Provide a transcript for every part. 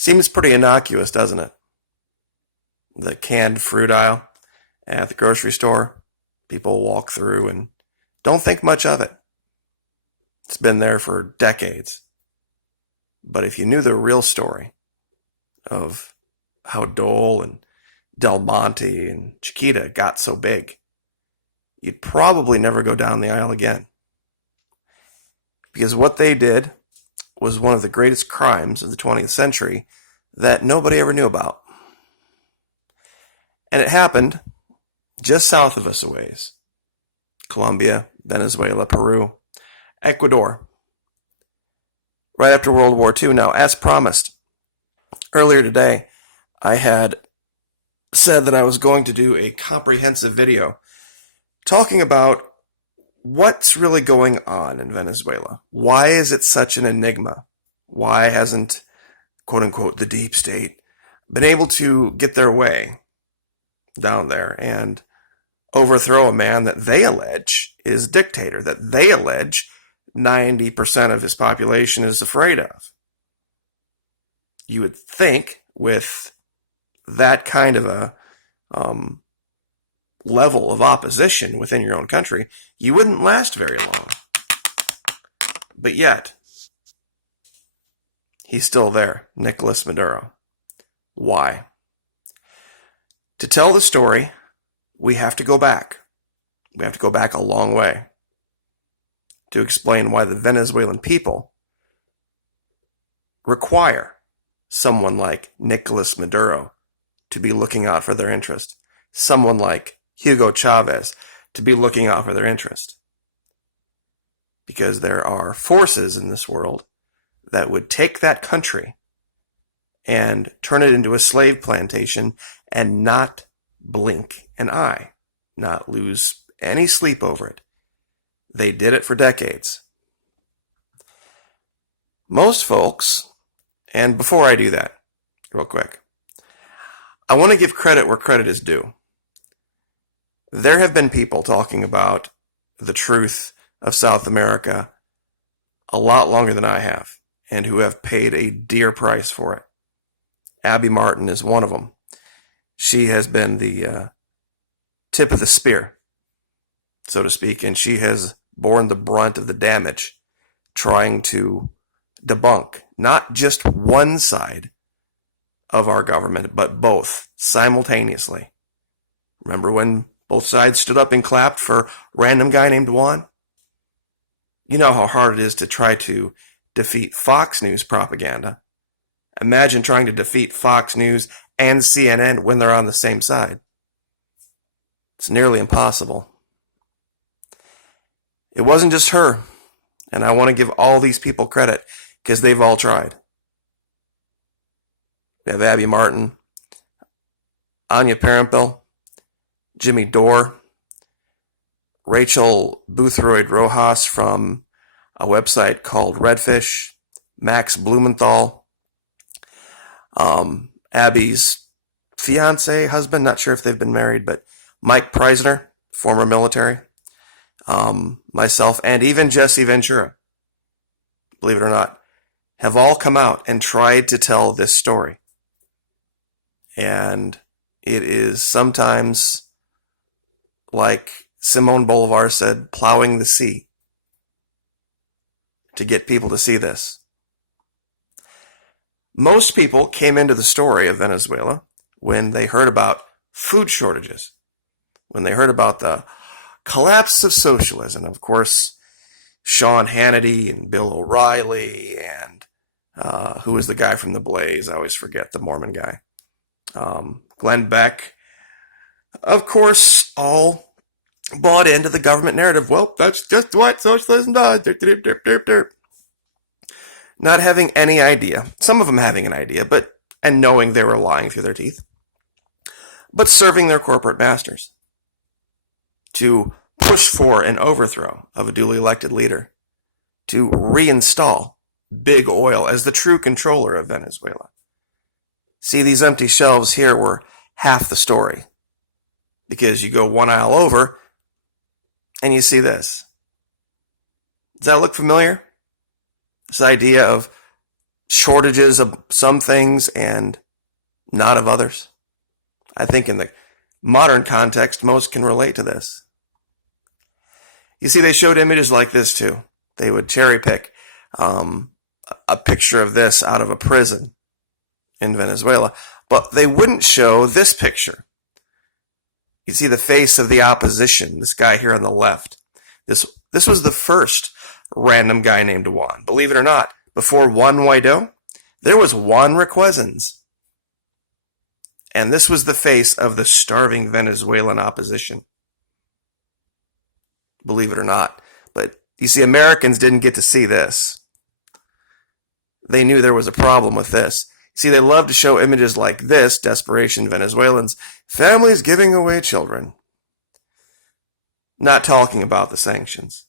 Seems pretty innocuous, doesn't it? The canned fruit aisle at the grocery store. People walk through and don't think much of it. It's been there for decades. But if you knew the real story of how Dole and Del Monte and Chiquita got so big, you'd probably never go down the aisle again. Because what they did was one of the greatest crimes of the 20th century that nobody ever knew about. And it happened just south of us a ways. Colombia, Venezuela, Peru, Ecuador. Right after World War II. Now, as promised, earlier today, I had said that I was going to do a comprehensive video talking about what's really going on in Venezuela. Why is it such an enigma? Why hasn't, quote unquote, the deep state been able to get their way down there and overthrow a man that they allege is a dictator, that they allege 90% of his population is afraid of? You would think with that kind of a level of opposition within your own country, you wouldn't last very long. But yet, he's still there, Nicolas Maduro. Why? To tell the story, we have to go back. We have to go back a long way to explain why the Venezuelan people require someone like Nicolas Maduro to be looking out for their interest. Someone like Hugo Chavez to be looking out for their interest. Because there are forces in this world that would take that country and turn it into a slave plantation and not blink an eye, not lose any sleep over it. They did it for decades. Most folks, and before I do that, real quick, I want to give credit where credit is due. There have been people talking about the truth of South America a lot longer than I have, and who have paid a dear price for it. Abby Martin is one of them. She has been the tip of the spear, so to speak, and she has borne the brunt of the damage trying to debunk not just one side of our government, but both simultaneously. Remember when both sides stood up and clapped for a random guy named Juan? You know how hard it is to try to defeat Fox News propaganda. Imagine trying to defeat Fox News and CNN when they're on the same side. It's nearly impossible. It wasn't just her, and I want to give all these people credit because they've all tried. We have Abby Martin, Anya Parampil, Jimmy Dore, Rachel Boothroyd Rojas from a website called Redfish, Max Blumenthal, Abby's fiance, husband, not sure if they've been married, but Mike Preisner, former military, myself, and even Jesse Ventura, believe it or not, have all come out and tried to tell this story. And it is sometimes, like Simone Bolivar said, plowing the sea to get people to see this. Most people came into the story of Venezuela when they heard about food shortages, when they heard about the collapse of socialism. Of course, Sean Hannity and Bill O'Reilly and who was the guy from The Blaze? I always forget, the Mormon guy. Glenn Beck. Of course, all bought into the government narrative. Well, that's just what socialism does. Not having any idea. Some of them having an idea, and knowing they were lying through their teeth. But serving their corporate masters to push for an overthrow of a duly elected leader, to reinstall big oil as the true controller of Venezuela. See, these empty shelves here were half the story, because you go one aisle over and you see this. Does that look familiar? This idea of shortages of some things and not of others. I think in the modern context, most can relate to this. You see, they showed images like this too. They would cherry pick a picture of this out of a prison in Venezuela, but they wouldn't show this picture. You see the face of the opposition, this guy here on the left. This was the first random guy named Juan. Believe it or not, before Juan Guaido, there was Juan Requesens. And this was the face of the starving Venezuelan opposition. Believe it or not. But you see, Americans didn't get to see this. They knew there was a problem with this. See, they love to show images like this, desperation Venezuelans, families giving away children. Not talking about the sanctions.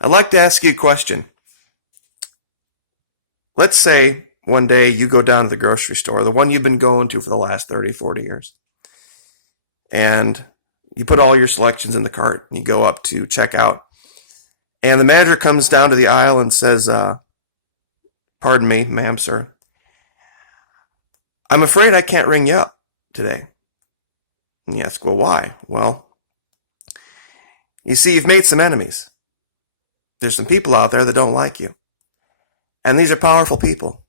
I'd like to ask you a question. Let's say one day you go down to the grocery store, the one you've been going to for the last 30, 40 years, and you put all your selections in the cart, and you go up to check out, and the manager comes down to the aisle and says, pardon me, ma'am, sir, I'm afraid I can't ring you up today. And you ask, well, why? Well, you see, you've made some enemies. There's some people out there that don't like you. And these are powerful people.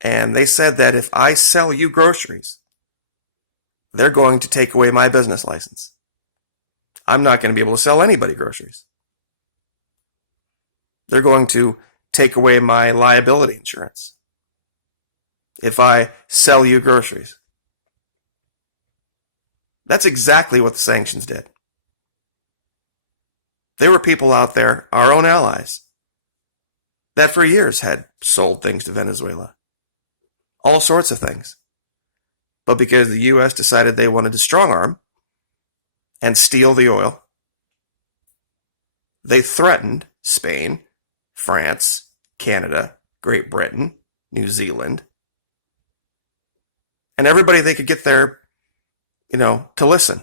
And they said that if I sell you groceries, they're going to take away my business license. I'm not going to be able to sell anybody groceries. They're going to take away my liability insurance if I sell you groceries. That's exactly what the sanctions did. There were people out there, our own allies, that for years had sold things to Venezuela. All sorts of things. But because the U.S. decided they wanted to strong arm and steal the oil, they threatened Spain, France, Canada, Great Britain, New Zealand, and everybody they could get there, to listen.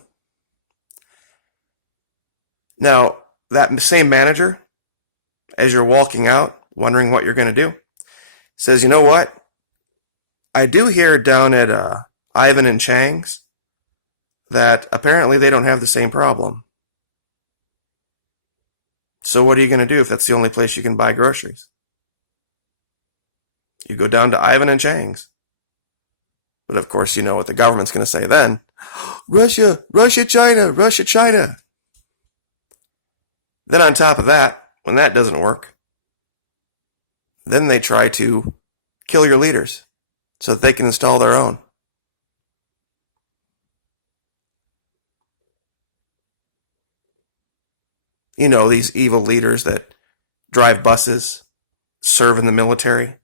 Now, that same manager, as you're walking out, wondering what you're going to do, says, you know what? I do hear down at Ivan and Chang's that apparently they don't have the same problem. So what are you going to do if that's the only place you can buy groceries? You go down to Ivan and Chang's. But of course, you know what the government's going to say then. Russia, China, Russia, China. Then on top of that, when that doesn't work, then they try to kill your leaders so that they can install their own. You know, these evil leaders that drive buses, serve in the military.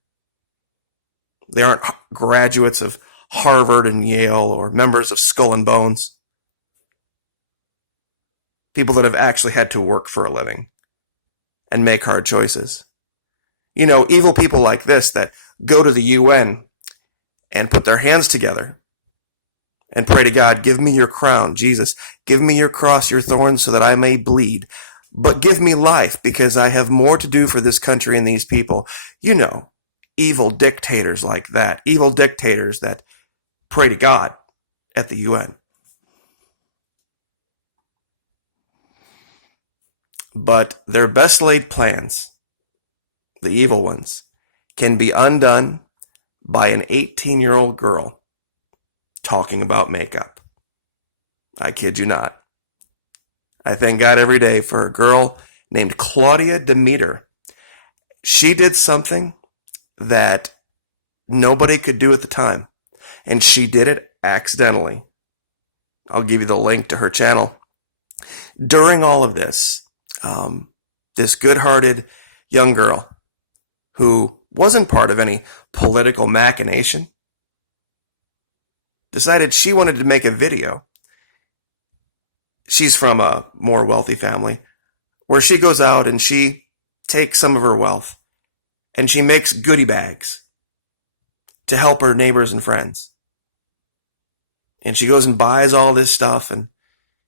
They aren't graduates of Harvard and Yale or members of Skull and Bones. People that have actually had to work for a living and make hard choices. You know, evil people like this that go to the UN and put their hands together and pray to God, give me your crown, Jesus, give me your cross, your thorns, so that I may bleed. But give me life, because I have more to do for this country and these people. You know, evil dictators like that. Evil dictators that pray to God at the UN. But their best laid plans, the evil ones, can be undone by an 18-year-old girl talking about makeup. I kid you not. I thank God every day for a girl named Claudia Demeter. She did something that nobody could do at the time, and she did it accidentally. I'll give you the link to her channel. During all of this, this good-hearted young girl who wasn't part of any political machination decided she wanted to make a video. She's from a more wealthy family where she goes out and she takes some of her wealth and she makes goodie bags to help her neighbors and friends. And she goes and buys all this stuff, and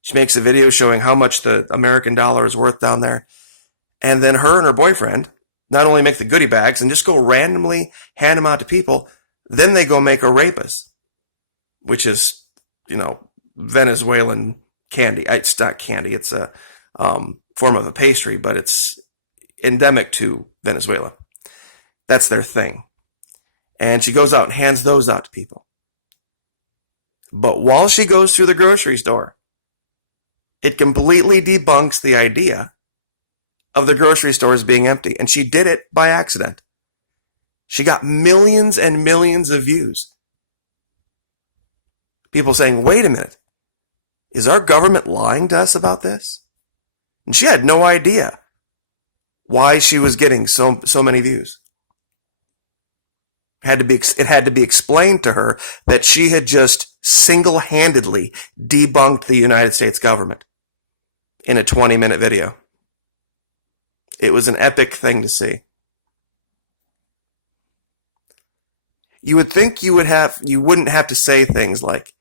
she makes a video showing how much the American dollar is worth down there. And then her and her boyfriend not only make the goodie bags and just go randomly hand them out to people, then they go make arepas, which is, Venezuelan candy. It's not candy. It's a form of a pastry, but it's endemic to Venezuela. That's their thing. And she goes out and hands those out to people. But while she goes through the grocery store, it completely debunks the idea of the grocery stores being empty. And she did it by accident. She got millions and millions of views. People saying, wait a minute, is our government lying to us about this? And she had no idea why she was getting so many views. It had to be explained to her that she had just single-handedly debunked the United States government in a 20-minute video. It was an epic thing to see. You would think you wouldn't have to say things like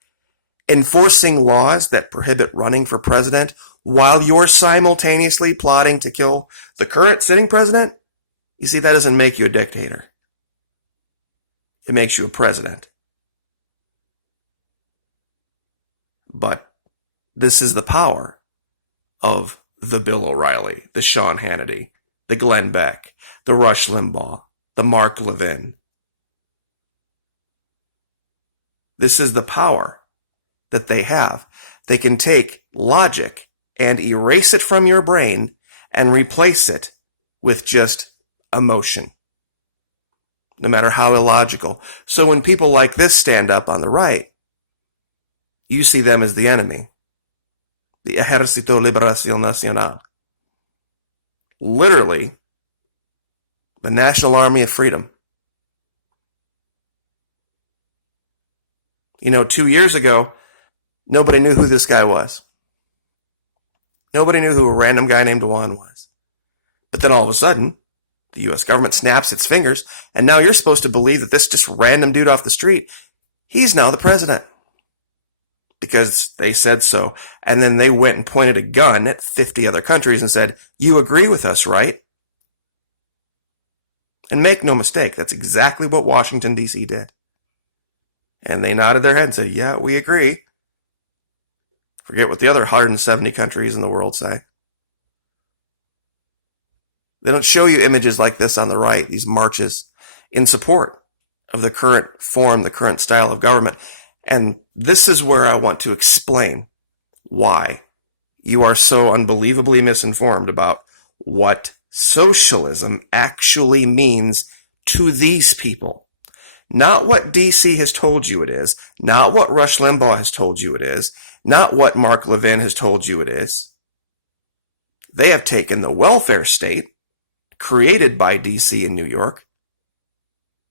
enforcing laws that prohibit running for president while you're simultaneously plotting to kill the current sitting president. You see, that doesn't make you a dictator. It makes you a president. But this is the power of the Bill O'Reilly, the Sean Hannity, the Glenn Beck, the Rush Limbaugh, the Mark Levin. This is the power that they have. They can take logic and erase it from your brain and replace it with just emotion, no matter how illogical. So when people like this stand up on the right, you see them as the enemy. The Ejército Liberación Nacional. Literally, the National Army of Freedom. 2 years ago, nobody knew who this guy was. Nobody knew who a random guy named Juan was. But then all of a sudden, the U.S. government snaps its fingers, and now you're supposed to believe that this just random dude off the street, he's now the president. Because they said so. And then they went and pointed a gun at 50 other countries and said, you agree with us, right? And make no mistake, that's exactly what Washington, D.C. did. And they nodded their head and said, yeah, we agree. Forget what the other 170 countries in the world say. They don't show you images like this on the right, these marches in support of the current form, the current style of government. And this is where I want to explain why you are so unbelievably misinformed about what socialism actually means to these people. Not what DC has told you it is, not what Rush Limbaugh has told you it is, not what Mark Levin has told you it is. They have taken the welfare state created by DC and New York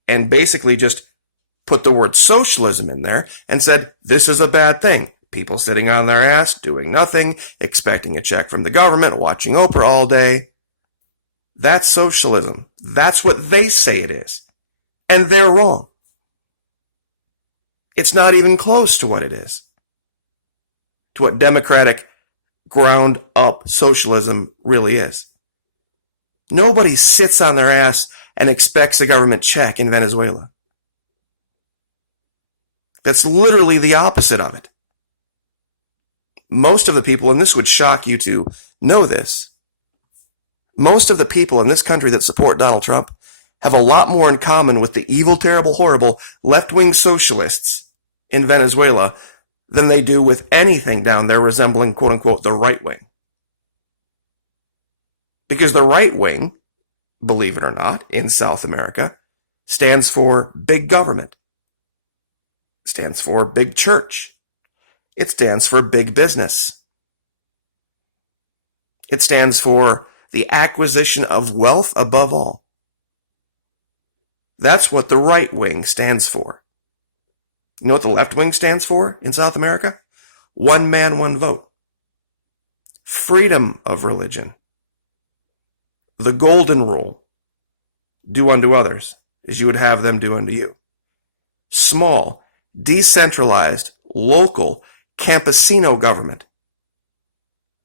and basically just put the word socialism in there and said, this is a bad thing. People sitting on their ass, doing nothing, expecting a check from the government, watching Oprah all day. That's socialism. That's what they say it is. And they're wrong. It's not even close to what it is. To what democratic, ground-up socialism really is. Nobody sits on their ass and expects a government check in Venezuela. That's literally the opposite of it. Most of the people, and this would shock you to know this, most of the people in this country that support Donald Trump have a lot more in common with the evil, terrible, horrible left-wing socialists in Venezuela than they do with anything down there resembling, quote-unquote, the right wing. Because the right wing, believe it or not, in South America, stands for big government. It stands for big church. It stands for big business. It stands for the acquisition of wealth above all. That's what the right wing stands for. You know what the left wing stands for in South America? One man, one vote. Freedom of religion. The golden rule. Do unto others as you would have them do unto you. Small, decentralized, local, campesino government.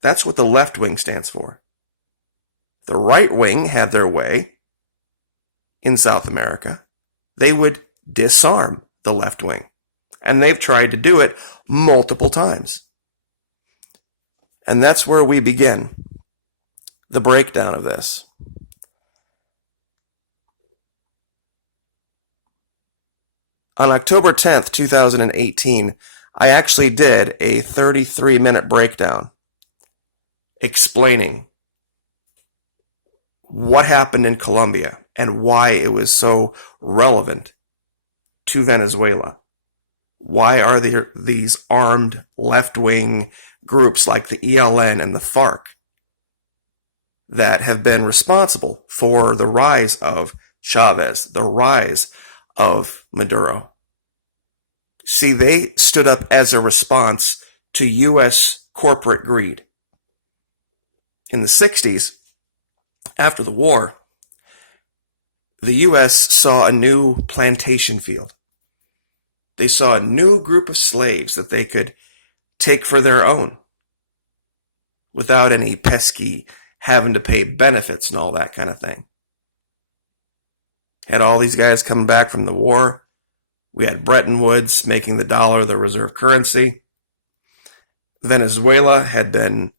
That's what the left wing stands for. The right wing had their way in South America, they would disarm the left wing. And they've tried to do it multiple times. And that's where we begin the breakdown of this. On October 10th, 2018, I actually did a 33-minute breakdown explaining what happened in Colombia and why it was so relevant to Venezuela. Why are there these armed left-wing groups like the ELN and the FARC that have been responsible for the rise of Chavez, the rise of Maduro? See, they stood up as a response to U.S. corporate greed. In the 60s, after the war, the U.S. saw a new plantation field. They saw a new group of slaves that they could take for their own without any pesky having to pay benefits and all that kind of thing. Had all these guys coming back from the war. We had Bretton Woods making the dollar the reserve currency. Venezuela had been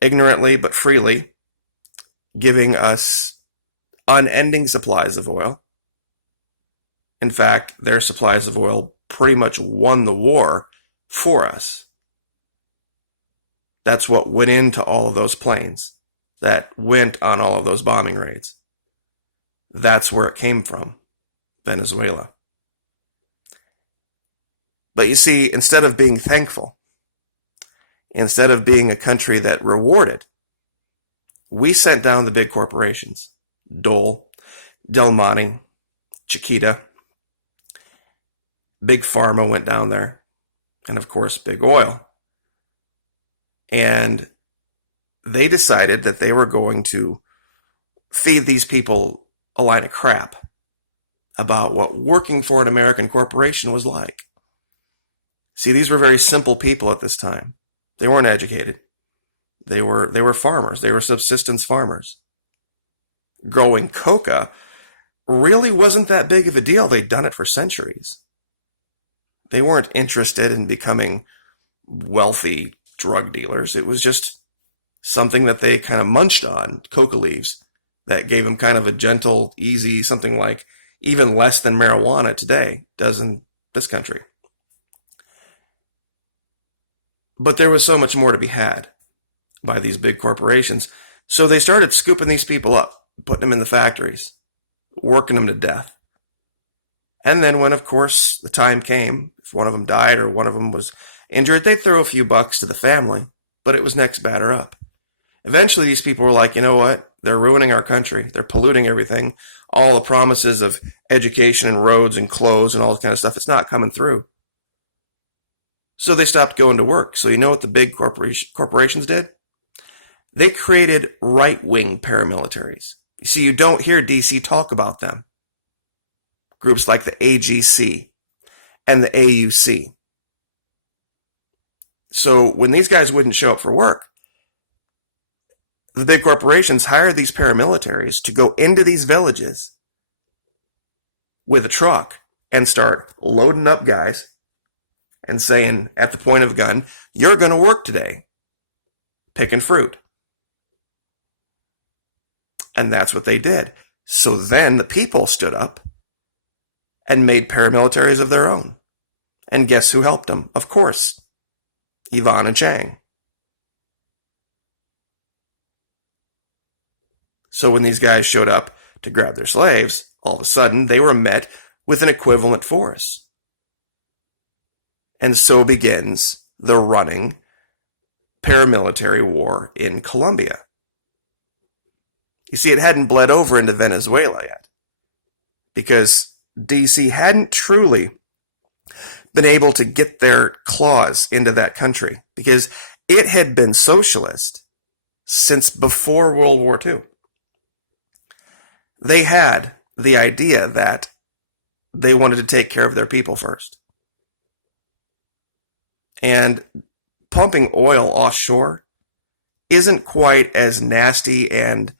ignorantly but freely giving us unending supplies of oil. In fact, their supplies of oil pretty much won the war for us. That's what went into all of those planes that went on all of those bombing raids. That's where it came from, Venezuela. But you see, instead of being thankful, instead of being a country that rewarded, we sent down the big corporations. Dole, Del Monte, Chiquita, Big Pharma went down there, and of course Big Oil. And they decided that they were going to feed these people a line of crap about what working for an American corporation was like. See, these were very simple people at this time. They weren't educated. They were farmers. They were subsistence farmers. Growing coca really wasn't that big of a deal. They'd done it for centuries. They weren't interested in becoming wealthy drug dealers. It was just something that they kind of munched on, coca leaves, that gave them kind of a gentle, easy, something like even less than marijuana today does in this country. But there was so much more to be had by these big corporations. So they started scooping these people up, putting them in the factories, working them to death. And then when, of course, the time came, if one of them died or one of them was injured, they'd throw a few bucks to the family, but it was next batter up. Eventually, these people were like, you know what? They're ruining our country. They're polluting everything. All the promises of education and roads and clothes and all that kind of stuff, it's not coming through. So they stopped going to work. So you know what the big corporations did? They created right-wing paramilitaries. You see, you don't hear DC talk about them. Groups like the AGC and the AUC. So when these guys wouldn't show up for work, the big corporations hired these paramilitaries to go into these villages with a truck and start loading up guys and saying at the point of a gun, you're going to work today, picking fruit. And that's what they did. So then the people stood up and made paramilitaries of their own. And guess who helped them? Of course, Yvonne and Chang. So when these guys showed up to grab their slaves, all of a sudden they were met with an equivalent force. And so begins the running paramilitary war in Colombia. You see, it hadn't bled over into Venezuela yet, because DC hadn't truly been able to get their claws into that country, because it had been socialist since before World War II. They had the idea that they wanted to take care of their people first. And pumping oil offshore isn't quite as nasty and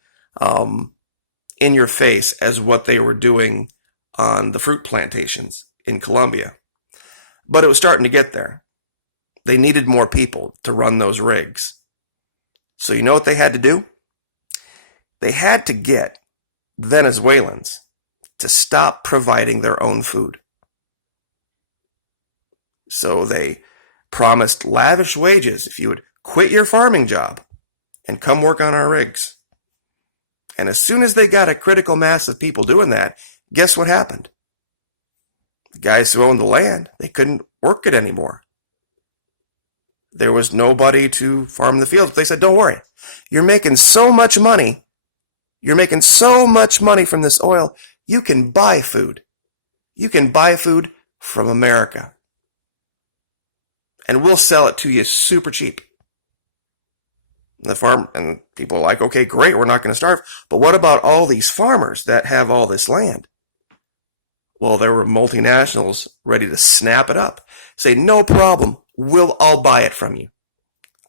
in your face as what they were doing on the fruit plantations in Colombia. But it was starting to get there. They needed more people to run those rigs. So you know what they had to do? They had to get Venezuelans to stop providing their own food. So they promised lavish wages if you would quit your farming job and come work on our rigs. And as soon as they got a critical mass of people doing that, guess what happened? The guys who owned the land, they couldn't work it anymore. There was nobody to farm the fields. But they said, don't worry, you're making so much money. You're making so much money from this oil, you can buy food. You can buy food from America. And we'll sell it to you super cheap. The farm and people are like, okay, great, we're not going to starve. But what about all these farmers that have all this land? Well, there were multinationals ready to snap it up. Say, no problem, I'll buy it from you.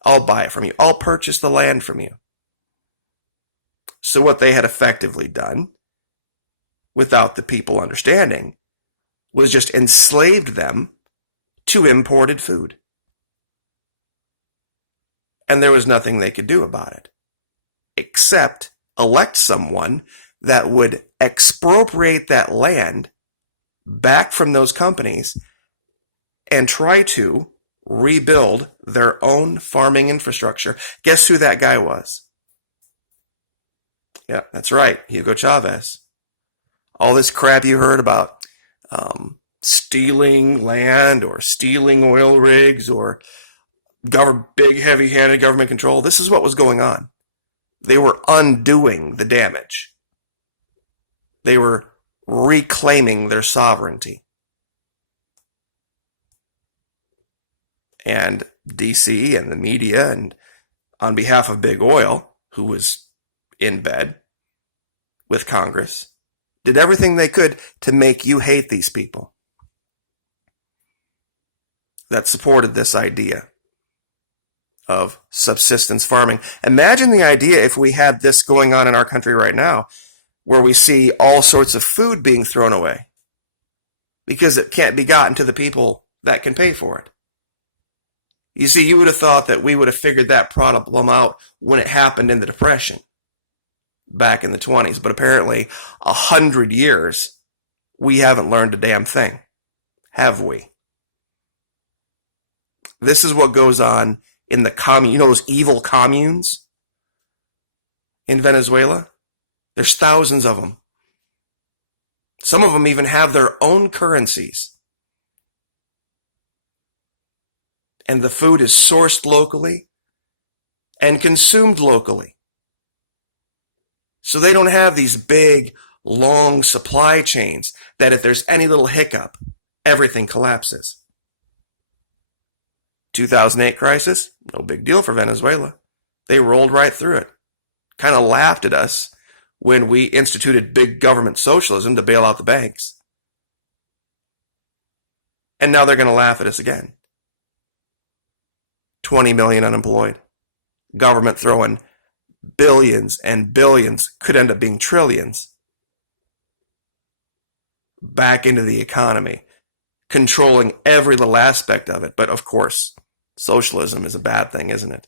I'll buy it from you. I'll purchase the land from you. So what they had effectively done, without the people understanding, was just enslaved them to imported food. And there was nothing they could do about it, except elect someone that would expropriate that land back from those companies and try to rebuild their own farming infrastructure. Guess who that guy was? Yeah, that's right, Hugo Chavez. All this crap you heard about stealing land or stealing oil rigs or big, heavy-handed government control, this is what was going on. They were undoing the damage. They were reclaiming their sovereignty. And DC and the media, and on behalf of Big Oil, who was in bed with Congress, did everything they could to make you hate these people that supported this idea of subsistence farming. Imagine the idea if we had this going on in our country right now, where we see all sorts of food being thrown away because it can't be gotten to the people that can pay for it. You see, you would have thought that we would have figured that problem out when it happened in the Depression back in the 20s, but apparently 100 years we haven't learned a damn thing, have we? This is what goes on in the commune. You know those evil communes in Venezuela? There's thousands of them. Some of them even have their own currencies. And the food is sourced locally and consumed locally. So they don't have these big, long supply chains that if there's any little hiccup, everything collapses. 2008 crisis, no big deal for Venezuela. They rolled right through it. Kind of laughed at us when we instituted big government socialism to bail out the banks. And now they're going to laugh at us again. 20 million unemployed. Government throwing billions and billions, could end up being trillions, back into the economy, controlling every little aspect of it. But of course, socialism is a bad thing, isn't it?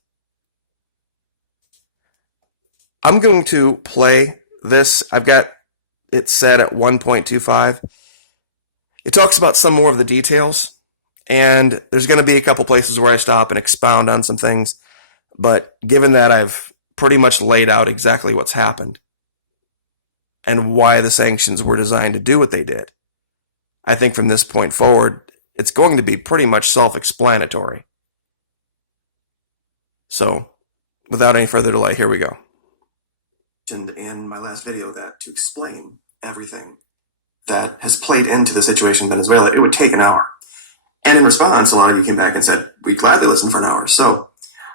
I'm going to play this. I've got it set at 1.25. It talks about some more of the details, and there's going to be a couple places where I stop and expound on some things, but given that I've pretty much laid out exactly what's happened and why the sanctions were designed to do what they did, I think from this point forward, it's going to be pretty much self-explanatory. So, without any further delay, here we go. In my last video, that to explain everything that has played into the situation in Venezuela, it would take an hour. And in response, a lot of you came back and said, we'd gladly listen for an hour. So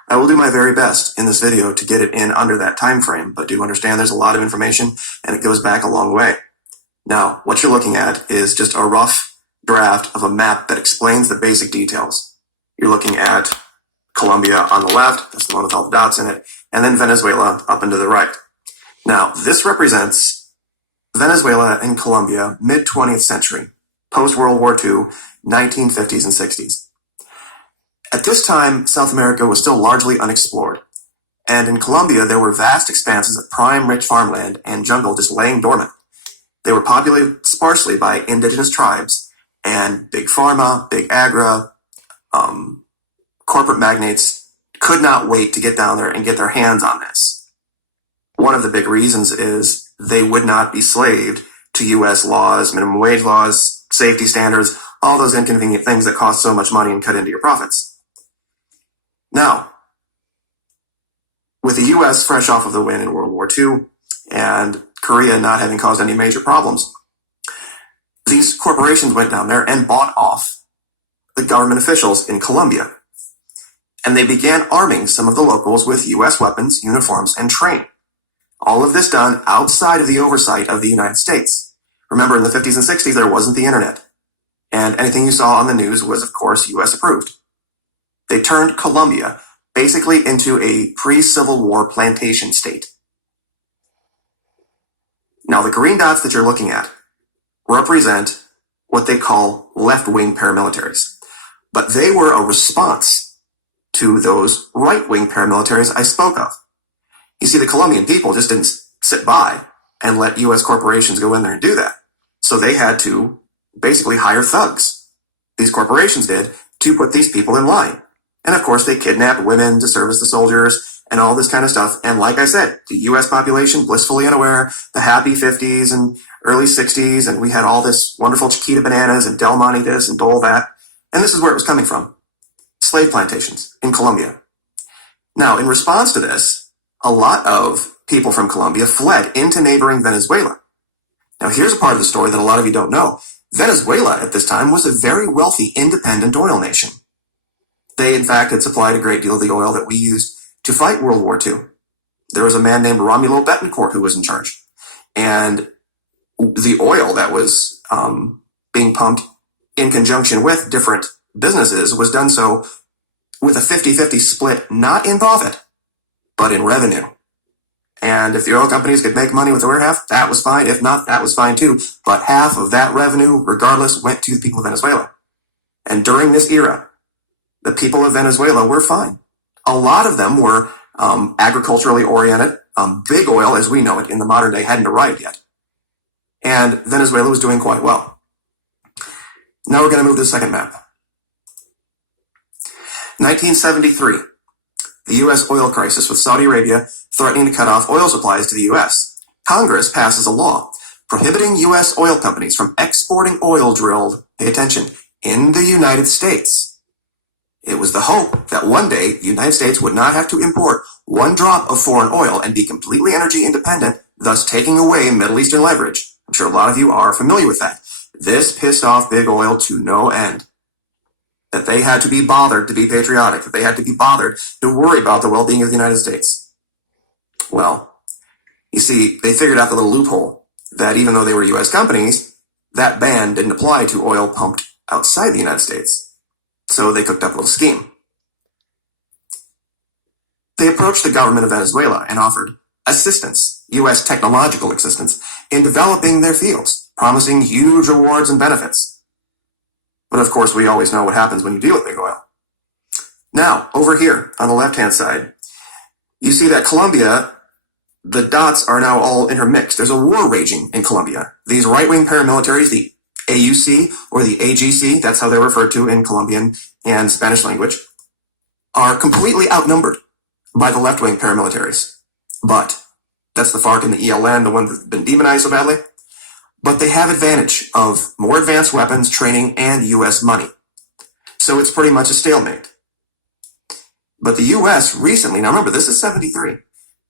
I will do my very best in this video to get it in under that time frame, but do understand there's a lot of information and it goes back a long way. Now, what you're looking at is just a rough draft of a map that explains the basic details. You're looking at Colombia on the left, that's the one with all the dots in it, and then Venezuela up and to the right. Now, this represents Venezuela and Colombia, mid-20th century, post-World War II, 1950s and 60s. At this time, South America was still largely unexplored, and in Colombia there were vast expanses of prime rich farmland and jungle just laying dormant. They were populated sparsely by indigenous tribes, and big pharma, big agra, corporate magnates could not wait to get down there and get their hands on this. One of the big reasons is they would not be slaved to U.S. laws, minimum wage laws, safety standards, all those inconvenient things that cost so much money and cut into your profits. Now, with the U.S. fresh off of the win in World War II and Korea not having caused any major problems, these corporations went down there and bought off the government officials in Colombia. And they began arming some of the locals with U.S. weapons, uniforms, and training. All of this done outside of the oversight of the United States. Remember, in the 50s and 60s, there wasn't the internet. And anything you saw on the news was, of course, U.S. approved. They turned Colombia basically into a pre-Civil War plantation state. Now, the green dots that you're looking at represent what they call left-wing paramilitaries. But they were a response to those right-wing paramilitaries I spoke of. You see, the Colombian people just didn't sit by and let U.S. corporations go in there and do that. So they had to basically hire thugs. These corporations did, to put these people in line. And of course, they kidnapped women to service the soldiers and all this kind of stuff. And like I said, the U.S. population, blissfully unaware, the happy 50s and early 60s, and we had all this wonderful Chiquita bananas and Del Monte this and Dole that. And this is where it was coming from. Slave plantations in Colombia. Now, in response to this, a lot of people from Colombia fled into neighboring Venezuela. Now, here's a part of the story that a lot of you don't know. Venezuela at this time was a very wealthy, independent oil nation. They, in fact, had supplied a great deal of the oil that we used to fight World War II. There was a man named Romulo Betancourt who was in charge. And the oil that was being pumped in conjunction with different businesses was done so with a 50-50 split, not in profit, but in revenue. And if the oil companies could make money with the other half, that was fine. If not, that was fine too. But half of that revenue, regardless, went to the people of Venezuela. And during this era, the people of Venezuela were fine. A lot of them were agriculturally oriented. Big oil, as we know it in the modern day, hadn't arrived yet. And Venezuela was doing quite well. Now we're going to move to the second map. 1973. The U.S. oil crisis with Saudi Arabia threatening to cut off oil supplies to the U.S. Congress passes a law prohibiting U.S. oil companies from exporting oil drilled, pay attention, in the United States. It was the hope that one day the United States would not have to import one drop of foreign oil and be completely energy independent, thus taking away Middle Eastern leverage. I'm sure a lot of you are familiar with that. This pissed off big oil to no end. That they had to be bothered to be patriotic, that they had to be bothered to worry about the well-being of the United States. Well, you see, they figured out the little loophole that even though they were U.S. companies, that ban didn't apply to oil pumped outside the United States. So they cooked up a little scheme. They approached the government of Venezuela and offered assistance, U.S. technological assistance, in developing their fields, promising huge rewards and benefits. But of course, we always know what happens when you deal with big oil. Now, over here on the left-hand side, you see that Colombia, the dots are now all intermixed. There's a war raging in Colombia. These right-wing paramilitaries, the AUC or the AGC, that's how they're referred to in Colombian and Spanish language, are completely outnumbered by the left-wing paramilitaries. But that's the FARC and the ELN, the ones that have been demonized so badly. But they have advantage of more advanced weapons, training, and U.S. money. So it's pretty much a stalemate. But the U.S. recently, now remember, this is 73,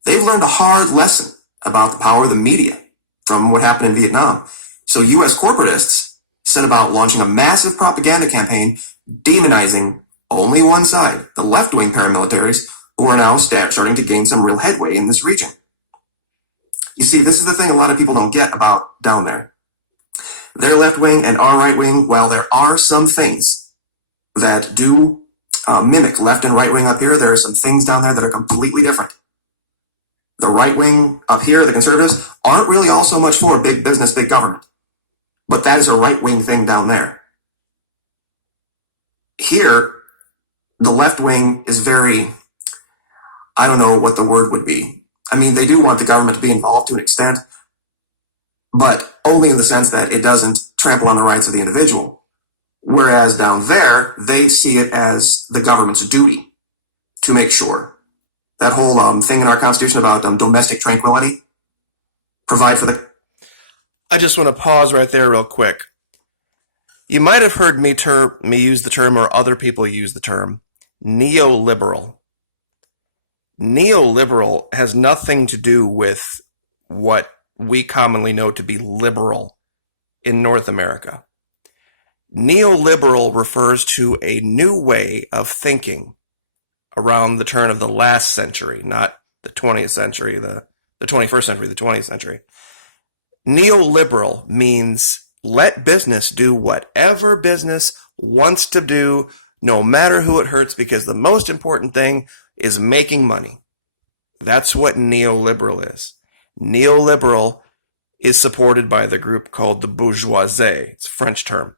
they've learned a hard lesson about the power of the media from what happened in Vietnam. So U.S. corporatists set about launching a massive propaganda campaign demonizing only one side, the left-wing paramilitaries, who are now starting to gain some real headway in this region. You see, this is the thing a lot of people don't get about down there. Their left wing and our right wing, while there are some things that do mimic left and right wing up here, there are some things down there that are completely different. The right wing up here, the conservatives, aren't really all so much for big business, big government. But that is a right wing thing down there. Here, the left wing is very, I don't know what the word would be. I mean, they do want the government to be involved to an extent, but only in the sense that it doesn't trample on the rights of the individual. Whereas down there, they see it as the government's duty to make sure. That whole thing in our Constitution about domestic tranquility, provide for the... I just want to pause right there real quick. You might have heard me use the term, or other people use the term, neoliberal. Neoliberal has nothing to do with what we commonly know to be liberal in North America. Neoliberal refers to a new way of thinking around the turn of the last century, not the 20th century, the 21st century, the 20th century. Neoliberal means let business do whatever business wants to do, no matter who it hurts, because the most important thing is making money. That's what neoliberal is. Neoliberal is supported by the group called the bourgeoisie. It's a French term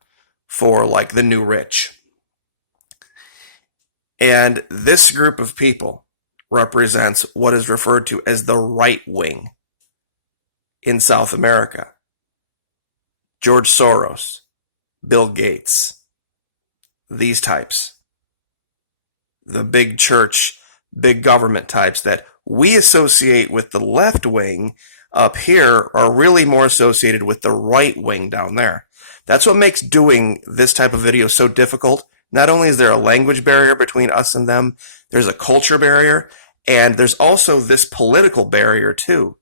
for like the new rich. And this group of people represents what is referred to as the right wing in South America. George Soros, Bill Gates, these types. The big church, big government types that we associate with the left wing up here are really more associated with the right wing down there. That's what makes doing this type of video so difficult. Not only is there a language barrier between us and them, there's a culture barrier, and there's also this political barrier too,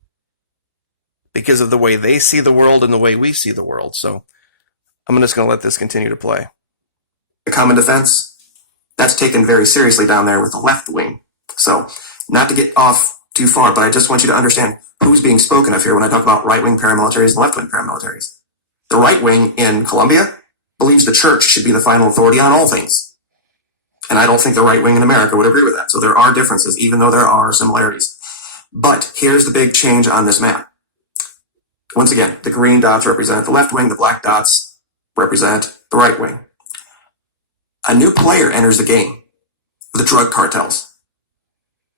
because of the way they see the world and the way we see the world. So I'm just going to let this continue to play. The common defense, that's taken very seriously down there with the left wing. So not to get off too far, but I just want you to understand who's being spoken of here when I talk about right-wing paramilitaries and left-wing paramilitaries. The right wing in Colombia believes the church should be the final authority on all things. And I don't think the right wing in America would agree with that. So there are differences, even though there are similarities. But here's the big change on this map. Once again, the green dots represent the left wing, the black dots represent the right wing. A new player enters the game, the drug cartels.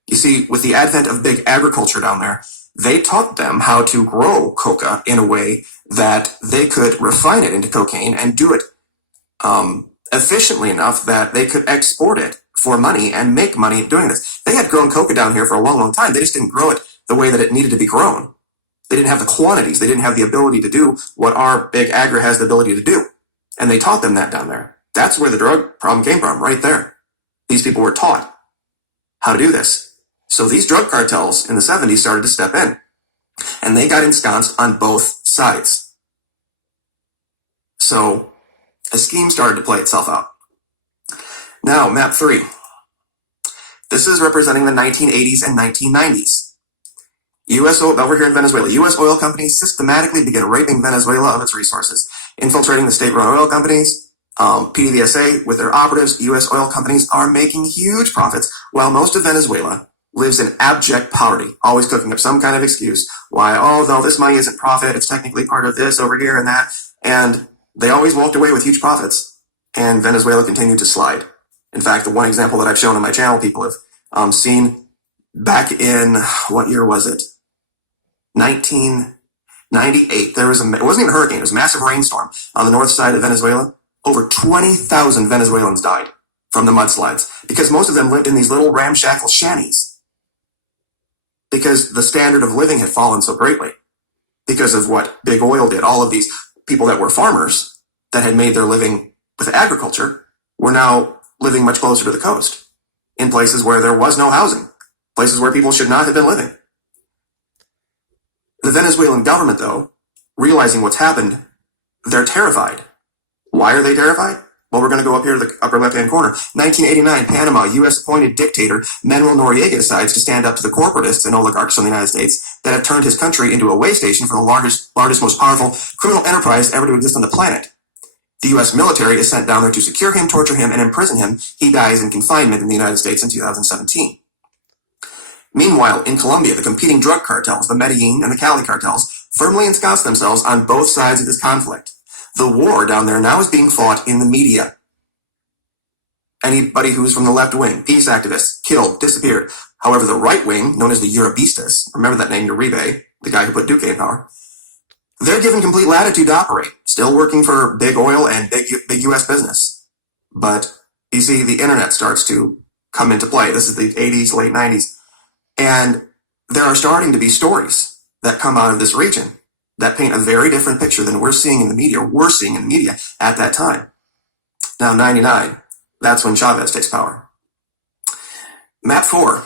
You see, with the advent of big agriculture down there, they taught them how to grow coca in a way that they could refine it into cocaine and do it efficiently enough that they could export it for money and make money doing this. They had grown coca down here for a long, long time. They just didn't grow it the way that it needed to be grown. They didn't have the quantities. They didn't have the ability to do what our big agri has the ability to do. And they taught them that down there. That's where the drug problem came from, right there. These people were taught how to do this. So these drug cartels in the 70s started to step in. And they got ensconced on both sides. So a scheme started to play itself out. Now, map 3. This is representing the 1980s and 1990s. U.S. oil, over here in Venezuela, U.S. oil companies systematically began raping Venezuela of its resources, infiltrating the state-run oil companies. PDVSA, with their operatives, U.S. oil companies are making huge profits, while most of Venezuela lives in abject poverty, always cooking up some kind of excuse why, oh, no, this money isn't profit, it's technically part of this over here and that. And they always walked away with huge profits, and Venezuela continued to slide. In fact, the one example that I've shown on my channel, people have seen back in, what year was it? 1998. There was it wasn't even a hurricane, it was a massive rainstorm on the north side of Venezuela. Over 20,000 Venezuelans died from the mudslides because most of them lived in these little ramshackle shanties because the standard of living had fallen so greatly because of what big oil did. All of these people that were farmers that had made their living with agriculture were now living much closer to the coast in places where there was no housing, places where people should not have been living. The Venezuelan government, though, realizing what's happened, they're terrified. Why are they terrified? Well, we're going to go up here to the upper left-hand corner. 1989, Panama, U.S.-appointed dictator Manuel Noriega decides to stand up to the corporatists and oligarchs from the United States that have turned his country into a way station for the largest, most powerful criminal enterprise ever to exist on the planet. The U.S. military is sent down there to secure him, torture him, and imprison him. He dies in confinement in the United States in 2017. Meanwhile, in Colombia, the competing drug cartels, the Medellin and the Cali cartels, firmly ensconce themselves on both sides of this conflict. The war down there now is being fought in the media. Anybody who's from the left wing, peace activists, killed, disappeared. However, the right wing, known as the Uribistas, remember that name, Uribe, the guy who put Duque in power, they're given complete latitude to operate, still working for big oil and big U.S. business. But you see, the internet starts to come into play. This is the 80s, late 90s. And there are starting to be stories that come out of this region that paint a very different picture than we're seeing in the media at that time. Now, 99, that's when Chavez takes power. Map 4.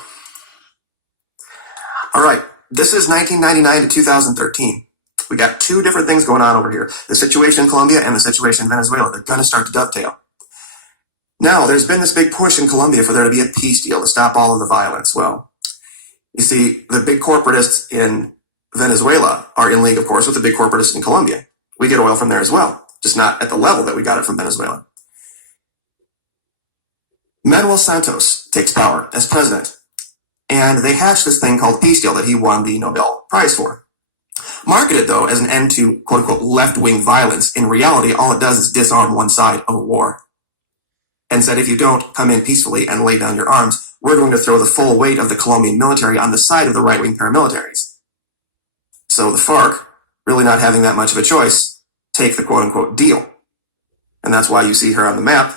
All right, this is 1999 to 2013. We got two different things going on over here. The situation in Colombia and the situation in Venezuela. They're going to start to dovetail. Now, there's been this big push in Colombia for there to be a peace deal to stop all of the violence. Well, you see, the big corporatists in Venezuela are in league, of course, with the big corporatists in Colombia. We get oil from there as well, just not at the level that we got it from Venezuela. Manuel Santos takes power as president, and they hatched this thing called peace deal that he won the Nobel Prize for. Marketed, though, as an end to quote-unquote left-wing violence, in reality, all it does is disarm one side of a war. And said, if you don't come in peacefully and lay down your arms, we're going to throw the full weight of the Colombian military on the side of the right-wing paramilitaries. So the FARC, really not having that much of a choice, take the quote-unquote deal. And that's why you see here on the map,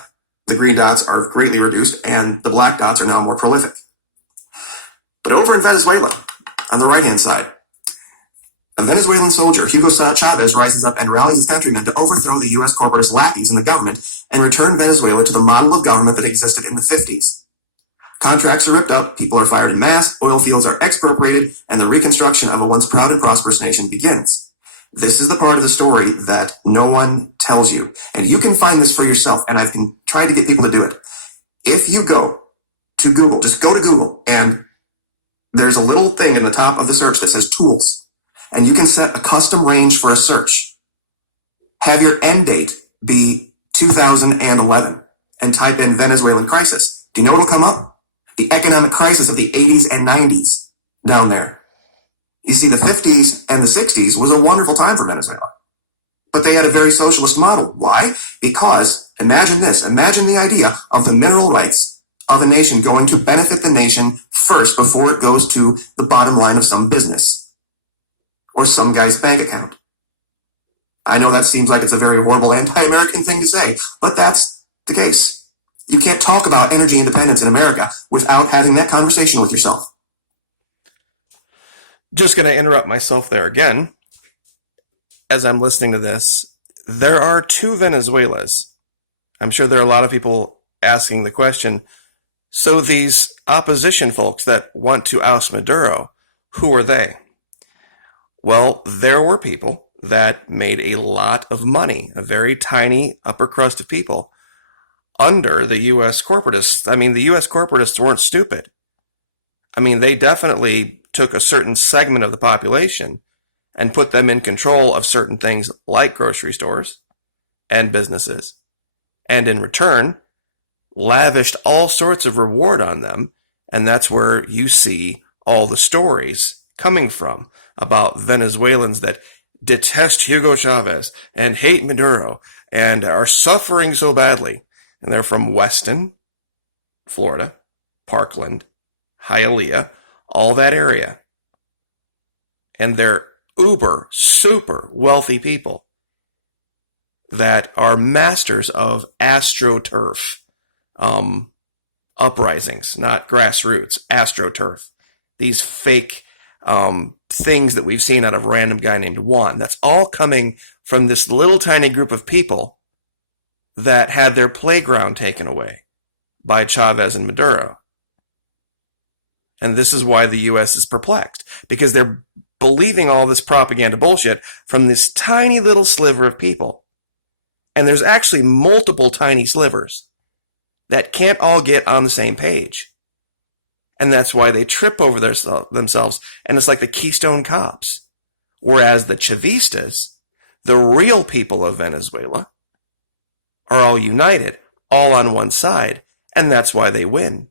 the green dots are greatly reduced and the black dots are now more prolific. But over in Venezuela, on the right-hand side, a Venezuelan soldier, Hugo Chavez, rises up and rallies his countrymen to overthrow the U.S. corporatist lackeys in the government and return Venezuela to the model of government that existed in the 50s. Contracts are ripped up, people are fired in mass, oil fields are expropriated, and the reconstruction of a once proud and prosperous nation begins. This is the part of the story that no one tells you. And you can find this for yourself, and I've been trying to get people to do it. If you go to Google, just go to Google, and there's a little thing in the top of the search that says tools. And you can set a custom range for a search. Have your end date be 2011 and type in Venezuelan crisis. Do you know what'll come up? The economic crisis of the 80s and 90s down there. You see, the 50s and the 60s was a wonderful time for Venezuela. But they had a very socialist model. Why? Because, imagine this, imagine the idea of the mineral rights of a nation going to benefit the nation first before it goes to the bottom line of some business or some guy's bank account. I know that seems like it's a very horrible anti-American thing to say, but that's the case. You can't talk about energy independence in America without having that conversation with yourself. Just going to interrupt myself there again. As I'm listening to this, there are two Venezuelas. I'm sure there are a lot of people asking the question, so these opposition folks that want to oust Maduro, who are they? Well, there were people that made a lot of money, a very tiny upper crust of people, under the U.S. corporatists. I mean, the U.S. corporatists weren't stupid. I mean, they definitely took a certain segment of the population and put them in control of certain things like grocery stores and businesses, and in return, lavished all sorts of reward on them, and that's where you see all the stories coming from about Venezuelans that detest Hugo Chavez and hate Maduro and are suffering so badly. And they're from Weston, Florida, Parkland, Hialeah, all that area. And they're uber, super wealthy people that are masters of astroturf uprisings, not grassroots, astroturf. These fake things that we've seen out of a random guy named Juan. That's all coming from this little tiny group of people that had their playground taken away by Chavez and Maduro. And this is why the U.S. is perplexed, because they're believing all this propaganda bullshit from this tiny little sliver of people. And there's actually multiple tiny slivers that can't all get on the same page. And that's why they trip over themselves, and it's like the Keystone Cops. Whereas the Chavistas, the real people of Venezuela, are all united, all on one side, and that's why they win.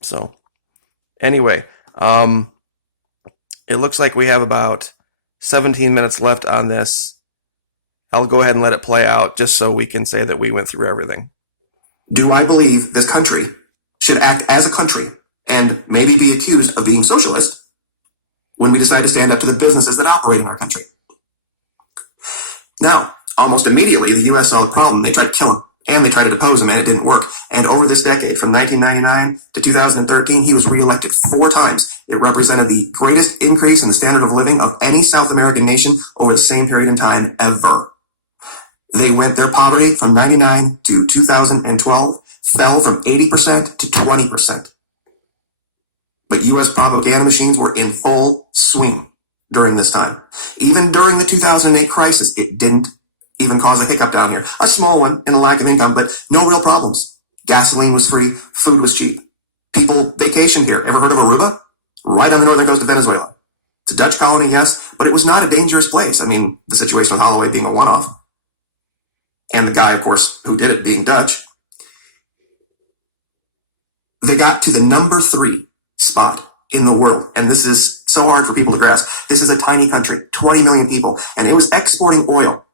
So, anyway, Um, it looks like we have about 17 minutes left on this. I'll go ahead and let it play out just so we can say that we went through everything. Do I believe this country should act as a country and maybe be accused of being socialist when we decide to stand up to the businesses that operate in our country? Now, almost immediately, the U.S. saw the problem. They tried to kill him, and they tried to depose him, and it didn't work. And over this decade, from 1999 to 2013, he was reelected 4 times. It represented the greatest increase in the standard of living of any South American nation over the same period in time ever. They went their poverty from 99 to 2012 fell from 80% to 20%. But U.S. propaganda machines were in full swing during this time. Even during the 2008 crisis, it didn't even cause a hiccup down here. A small one and a lack of income, but no real problems. Gasoline was free, food was cheap. People vacationed here. Ever heard of Aruba? Right on the northern coast of Venezuela. It's a Dutch colony, yes, but it was not a dangerous place. I mean, the situation with Holloway being a one-off, and the guy, of course, who did it being Dutch. They got to the number 3 spot in the world, and this is so hard for people to grasp. This is a tiny country, 20 million people, and it was exporting oil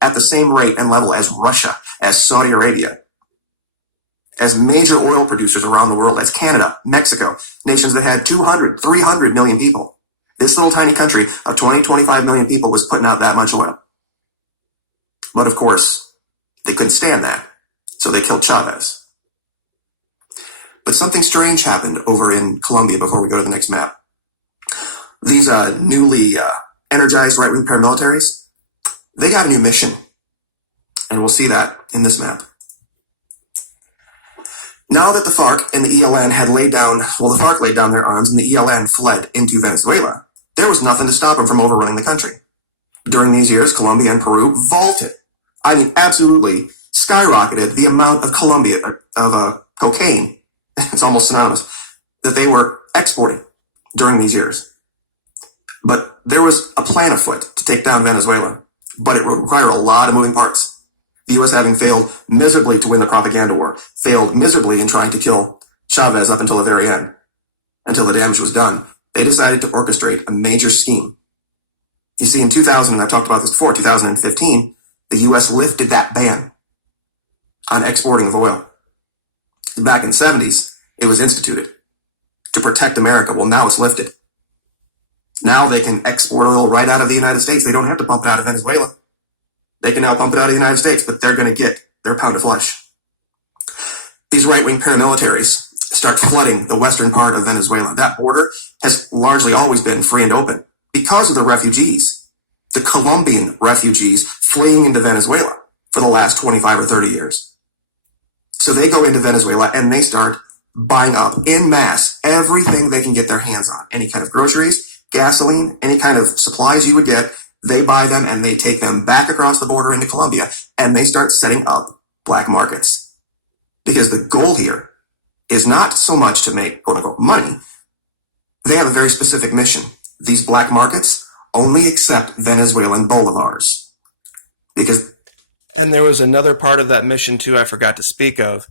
at the same rate and level as Russia, as Saudi Arabia, as major oil producers around the world, as Canada, Mexico, nations that had 200, 300 million people. This little tiny country of 20, 25 million people was putting out that much oil. But of course, they couldn't stand that, so they killed Chavez. But something strange happened over in Colombia before we go to the next map. These newly energized right-wing paramilitaries, they got a new mission, and we'll see that in this map. Now that the FARC and the ELN had laid down, well, the FARC laid down their arms and the ELN fled into Venezuela, there was nothing to stop them from overrunning the country. During these years, Colombia and Peru vaulted. I mean, absolutely skyrocketed the amount of cocaine, it's almost synonymous, that they were exporting during these years. But there was a plan afoot to take down Venezuela, but it would require a lot of moving parts. The U.S. having failed miserably to win the propaganda war, failed miserably in trying to kill Chavez up until the very end, until the damage was done, they decided to orchestrate a major scheme. You see, in 2000, and I've talked about this before, 2015, the U.S. lifted that ban on exporting of oil. Back in the 70s, it was instituted to protect America. Well, now it's lifted. Now they can export oil right out of the United States. They don't have to pump it out of Venezuela. They can now pump it out of the United States, but they're going to get their pound of flesh. These right-wing paramilitaries start flooding the western part of Venezuela. That border has largely always been free and open because of the refugees, the Colombian refugees fleeing into Venezuela for the last 25 or 30 years. So they go into Venezuela and they start buying up en masse everything they can get their hands on. Any kind of groceries, gasoline, any kind of supplies you would get, they buy them and they take them back across the border into Colombia and they start setting up black markets. Because the goal here is not so much to make quote unquote money. They have a very specific mission. These black markets only accept Venezuelan bolivars. And there was another part of that mission too I forgot to speak of.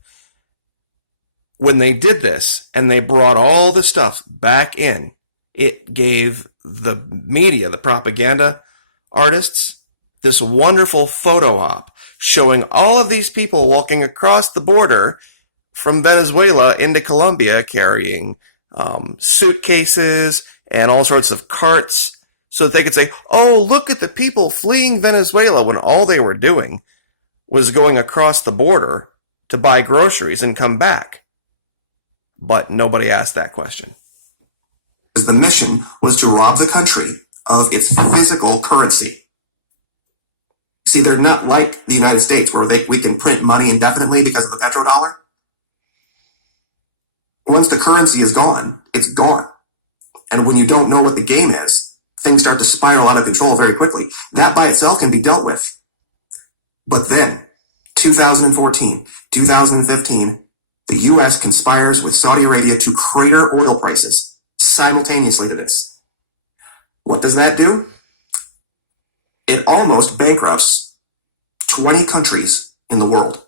When they did this and they brought all the stuff back in, it gave the media, the propaganda artists, this wonderful photo op showing all of these people walking across the border from Venezuela into Colombia carrying suitcases and all sorts of carts so that they could say, oh, look at the people fleeing Venezuela, when all they were doing was going across the border to buy groceries and come back. But nobody asked that question. The mission was to rob the country of its physical currency. See, they're not like the United States where we can print money indefinitely because of the petrodollar. Once the currency is gone, it's gone. And when you don't know what the game is, things start to spiral out of control very quickly. That by itself can be dealt with. But then, 2014, 2015, the U.S. conspires with Saudi Arabia to crater oil prices simultaneously to this. What does that do? It almost bankrupts 20 countries in the world.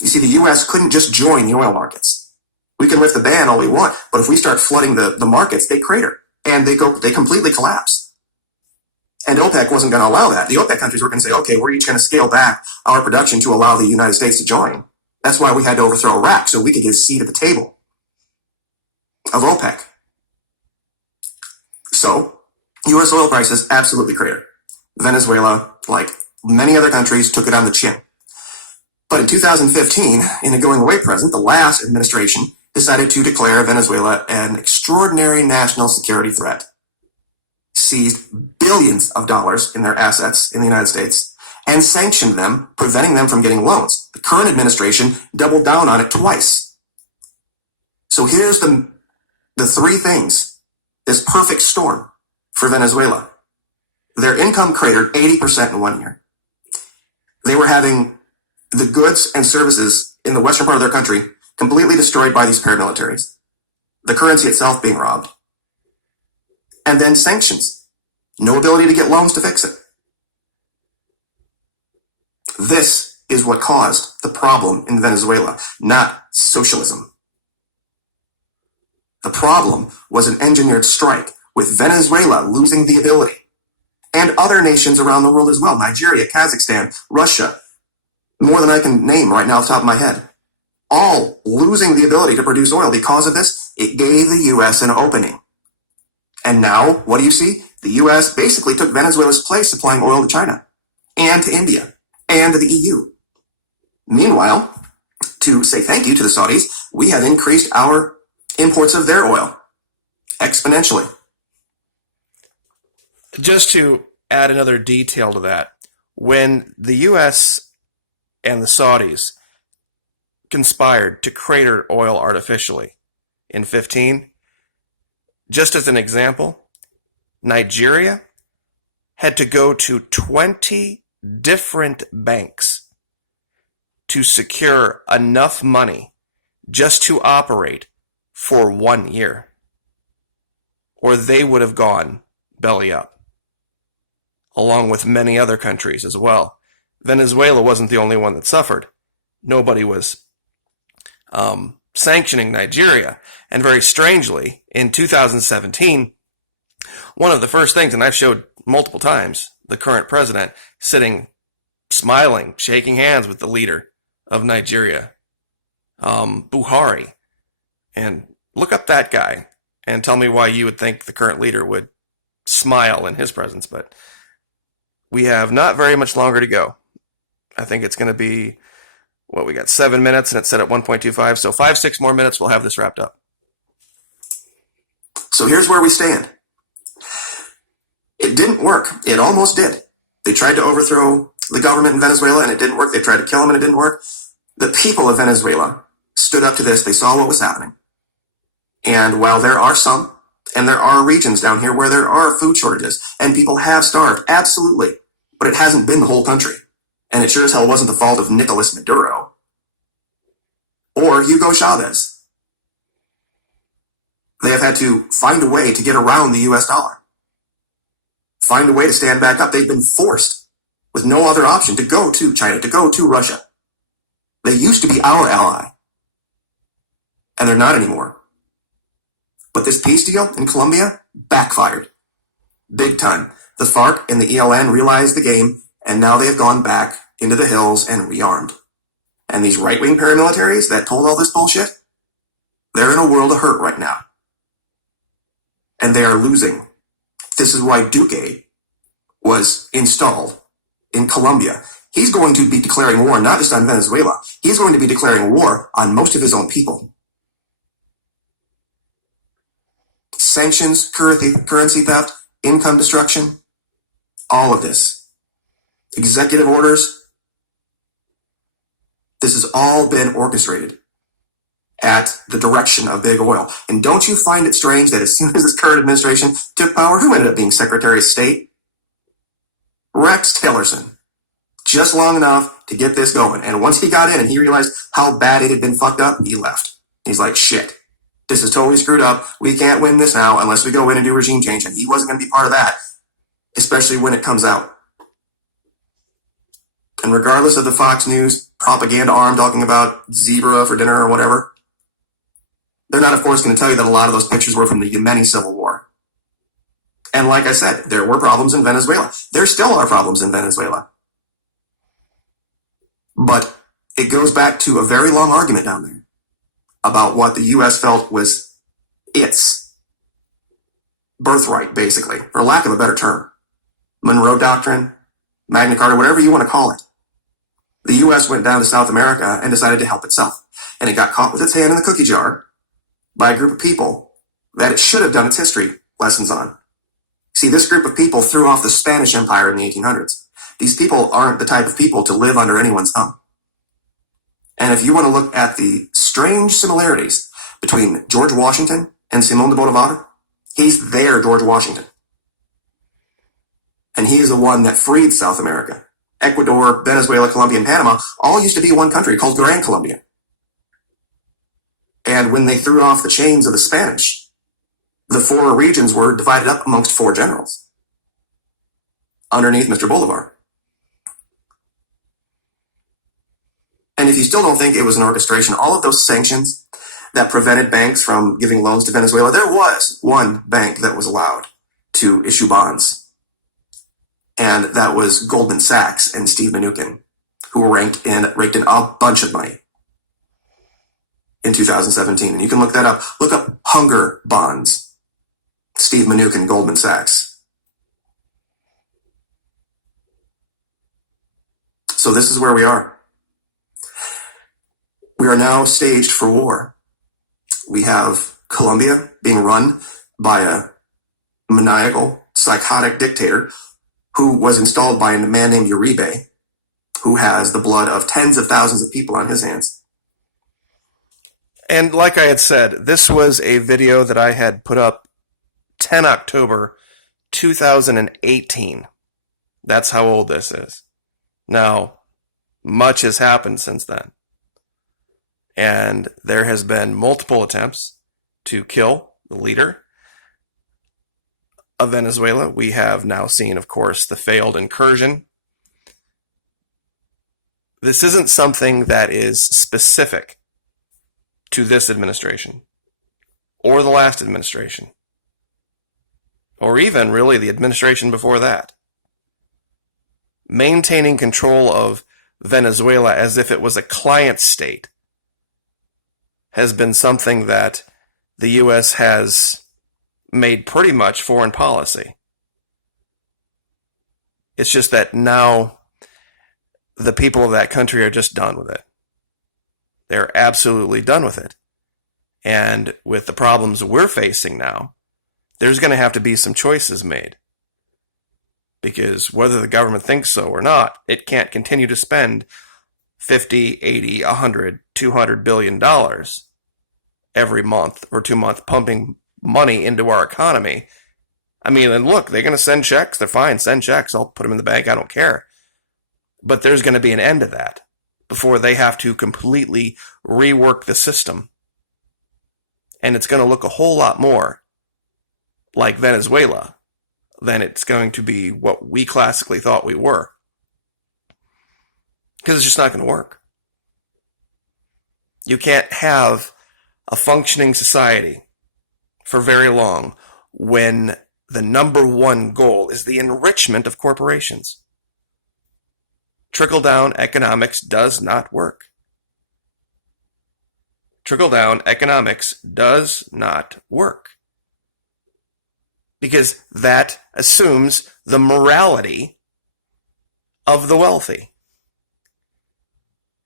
You see, the U.S. couldn't just join the oil markets. We can lift the ban all we want, but if we start flooding the markets, they crater and they completely collapse. And OPEC wasn't going to allow that. The OPEC countries were going to say, okay, we're each going to scale back our production to allow the United States to join. That's why we had to overthrow Iraq, so we could get a seat at the table of OPEC. So, U.S. oil prices absolutely crater. Venezuela, like many other countries, took it on the chin. But in 2015, in a going away present, the last administration decided to declare Venezuela an extraordinary national security threat, seized billions of dollars in their assets in the United States, and sanctioned them, preventing them from getting loans. The current administration doubled down on it twice. So here's the three things, this perfect storm for Venezuela. Their income cratered 80% in 1 year. They were having the goods and services in the western part of their country completely destroyed by these paramilitaries. The currency itself being robbed. And then sanctions. No ability to get loans to fix it. This is what caused the problem in Venezuela, not socialism. The problem was an engineered strike, with Venezuela losing the ability. And other nations around the world as well. Nigeria, Kazakhstan, Russia. More than I can name right now off the top of my head. All losing the ability to produce oil because of this. It gave the U.S. an opening. And now, what do you see? The U.S. basically took Venezuela's place supplying oil to China and to India and to the EU. Meanwhile, to say thank you to the Saudis, we have increased our imports of their oil exponentially. Just to add another detail to that, when the U.S. and the Saudis conspired to crater oil artificially in 15, just as an example, Nigeria had to go to 20 different banks to secure enough money just to operate for 1 year, or they would have gone belly up, along with many other countries as well. Venezuela wasn't the only one that suffered. Nobody was sanctioning Nigeria. And very strangely, in 2017, one of the first things, and I've showed multiple times, the current president sitting, smiling, shaking hands with the leader of Nigeria, Buhari. And look up that guy and tell me why you would think the current leader would smile in his presence. But we have not very much longer to go. I think it's going to be, we got 7 minutes and it's set at 1.25. So 5-6 more minutes, we'll have this wrapped up. So here's where we stand. It didn't work. It almost did. They tried to overthrow the government in Venezuela and it didn't work. They tried to kill him and it didn't work. The people of Venezuela stood up to this. They saw what was happening. And while there are some, and there are regions down here where there are food shortages and people have starved, absolutely. But it hasn't been the whole country. And it sure as hell wasn't the fault of Nicolas Maduro or Hugo Chavez. They have had to find a way to get around the US dollar. Find a way to stand back up. They've been forced with no other option to go to China, to go to Russia. They used to be our ally. And they're not anymore. But this peace deal in Colombia backfired. Big time. The FARC and the ELN realized the game, and now they have gone back into the hills and rearmed. And these right-wing paramilitaries that told all this bullshit, they're in a world of hurt right now. And they are losing. This is why Duque was installed in Colombia. He's going to be declaring war not just on Venezuela. He's going to be declaring war on most of his own people. Sanctions, currency theft, income destruction, all of this. Executive orders. This has all been orchestrated at the direction of big oil. And don't you find it strange that as soon as this current administration took power, who ended up being Secretary of State? Rex Tillerson. Just long enough to get this going. And once he got in and he realized how bad it had been fucked up, he left. He's like, shit, this is totally screwed up. We can't win this now unless we go in and do regime change. And he wasn't going to be part of that, especially when it comes out. And regardless of the Fox News propaganda arm talking about zebra for dinner or whatever, They're not, of course, going to tell you that a lot of those pictures were from the Yemeni civil war. And like I said, there were problems in Venezuela. There still are problems in Venezuela. But it goes back to a very long argument down there about what the U.S. felt was its birthright, basically, for lack of a better term. Monroe Doctrine, Magna Carta, whatever you want to call it. The U.S. went down to South America and decided to help itself. And it got caught with its hand in the cookie jar by a group of people that it should have done its history lessons on. See, this group of people threw off the Spanish Empire in the 1800s. These people aren't the type of people to live under anyone's thumb. And if you want to look at the strange similarities between George Washington and Simón de Bolivar, he's their George Washington. And he is the one that freed South America. Ecuador, Venezuela, Colombia, and Panama all used to be one country called Gran Colombia. And when they threw off the chains of the Spanish, the 4 regions were divided up amongst 4 generals underneath Mr. Bolivar. And if you still don't think it was an orchestration, all of those sanctions that prevented banks from giving loans to Venezuela, there was one bank that was allowed to issue bonds. And that was Goldman Sachs and Steve Mnuchin, who raked in a bunch of money in 2017. And you can look that up. Look up hunger bonds. Steve Mnuchin, Goldman Sachs. So this is where we are. We are now staged for war. We have Colombia being run by a maniacal, psychotic dictator who was installed by a man named Uribe, who has the blood of tens of thousands of people on his hands. And like I had said, this was a video that I had put up 10 October 2018. That's how old this is. Now, much has happened since then. And there has been multiple attempts to kill the leader of Venezuela. We have now seen, of course, the failed incursion. This isn't something that is specific to this administration or the last administration or even really the administration before that. Maintaining control of Venezuela as if it was a client state has been something that the U.S. has made pretty much foreign policy. It's just that now the people of that country are just done with it. They're absolutely done with it. And with the problems we're facing now, there's going to have to be some choices made. Because whether the government thinks so or not, it can't continue to spend 50, 80, 100, 200 billion dollars every month or 2 months pumping money into our economy. I mean, and look, they're going to send checks. They're fine. Send checks. I'll put them in the bank. I don't care. But there's going to be an end to that before they have to completely rework the system. And it's going to look a whole lot more like Venezuela than it's going to be what we classically thought we were. Because it's just not going to work. You can't have a functioning society for very long when the number one goal is the enrichment of corporations. Trickle-down economics does not work. Trickle-down economics does not work. Because that assumes the morality of the wealthy.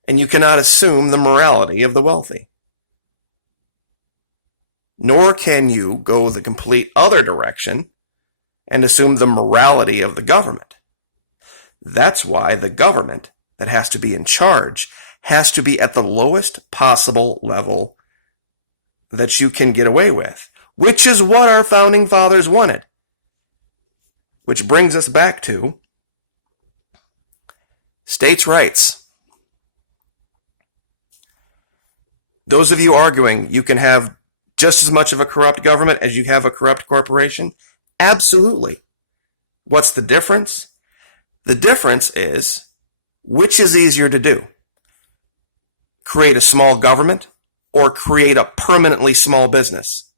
And you cannot assume the morality of the wealthy. Nor can you go the complete other direction and assume the morality of the government. That's why the government that has to be in charge has to be at the lowest possible level that you can get away with, which is what our founding fathers wanted. Which brings us back to states' rights. Those of you arguing you can have just as much of a corrupt government as you have a corrupt corporation, absolutely. What's the difference? The difference is, which is easier to do? Create a small government or create a permanently small business.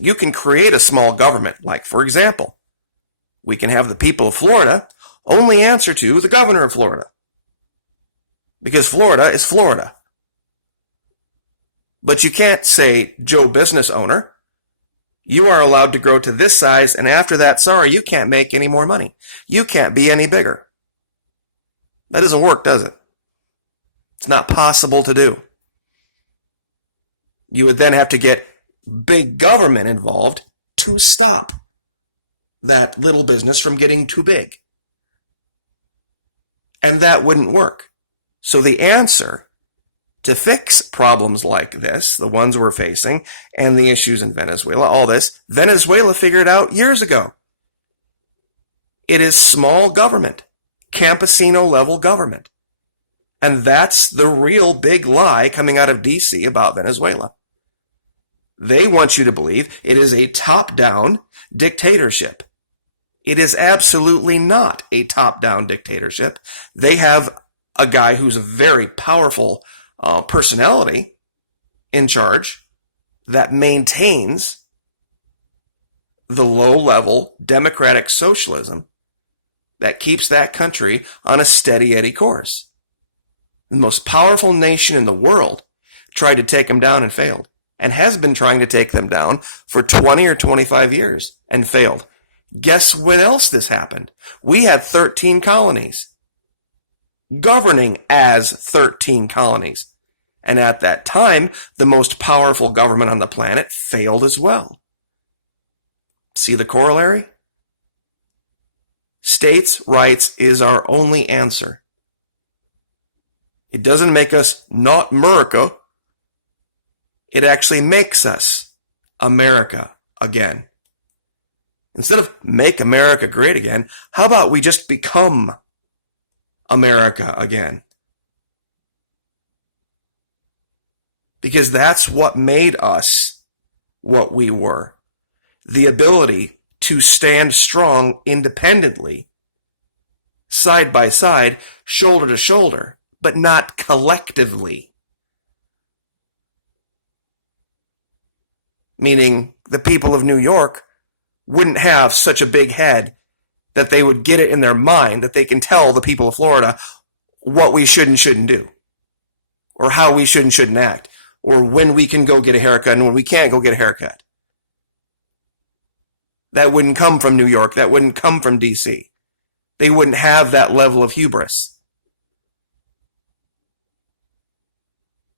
You can create a small government, like, for example, we can have the people of Florida only answer to the governor of Florida, because Florida is Florida. But you can't say, Joe business owner, you are allowed to grow to this size, and after that, sorry, you can't make any more money. You can't be any bigger. That doesn't work, does it? It's not possible to do. You would then have to get big government involved to stop that little business from getting too big. And that wouldn't work. So the answer to fix problems like this, the ones we're facing, and the issues in Venezuela, all this, Venezuela figured out years ago. It is small government, campesino level government. And that's the real big lie coming out of DC about Venezuela. They want you to believe it is a top-down dictatorship. It is absolutely not a top-down dictatorship. They have a guy who's a very powerful personality in charge that maintains the low-level democratic socialism that keeps that country on a steady Eddie course. The most powerful nation in the world tried to take them down and failed, and has been trying to take them down for 20 or 25 years and failed. Guess when else this happened? We had 13 colonies, governing as 13 colonies. And at that time, the most powerful government on the planet failed as well. See the corollary? States' rights is our only answer. It doesn't make us not America. It actually makes us America again. Instead of make America great again, how about we just become America again? Because that's what made us what we were. The ability to stand strong independently, side by side, shoulder to shoulder, but not collectively. Meaning the people of New York wouldn't have such a big head that they would get it in their mind that they can tell the people of Florida what we should and shouldn't do, or how we should and shouldn't act, or when we can go get a haircut and when we can't go get a haircut. That wouldn't come from New York. That wouldn't come from D.C. They wouldn't have that level of hubris.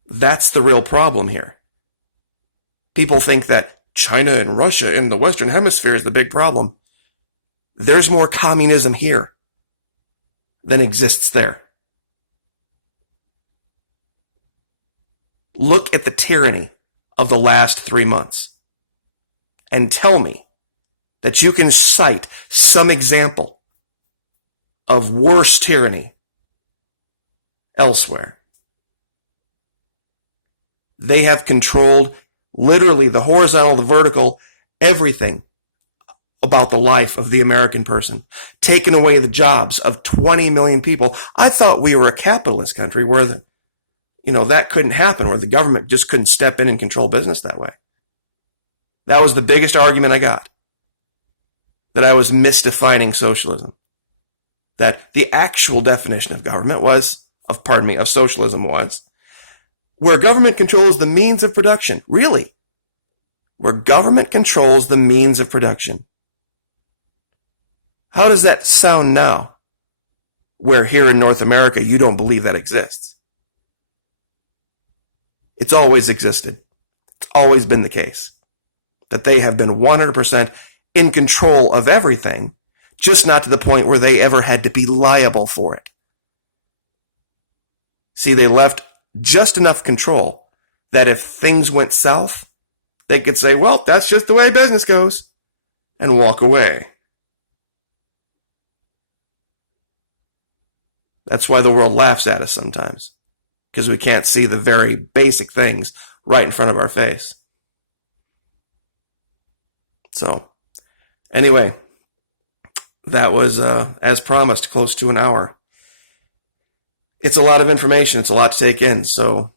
That's the real problem here. People think that China and Russia in the Western Hemisphere is the big problem. There's more communism here than exists there. Look at the tyranny of the last 3 months and tell me that you can cite some example of worse tyranny elsewhere. They have controlled literally the horizontal, the vertical, everything about the life of the American person. Taken away the jobs of 20 million people. I thought we were a capitalist country where that couldn't happen, where the government just couldn't step in and control business that way. That was the biggest argument I got. That I was misdefining socialism. That the actual definition of government of socialism was, where government controls the means of production. Really? Where government controls the means of production. How does that sound now? Where here in North America you don't believe that exists. It's always existed. It's always been the case. That they have been 100% in control of everything, just not to the point where they ever had to be liable for it. See, they left just enough control that if things went south, they could say, well, that's just the way business goes, and walk away. That's why the world laughs at us sometimes, because we can't see the very basic things right in front of our face. So, anyway, that was, as promised, close to an hour. It's a lot of information. It's a lot to take in. So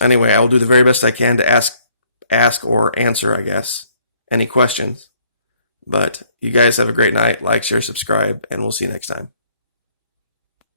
Anyway, I will do the very best I can to ask or answer, I guess, any questions. But you guys have a great night. Like, share, subscribe, and we'll see you next time.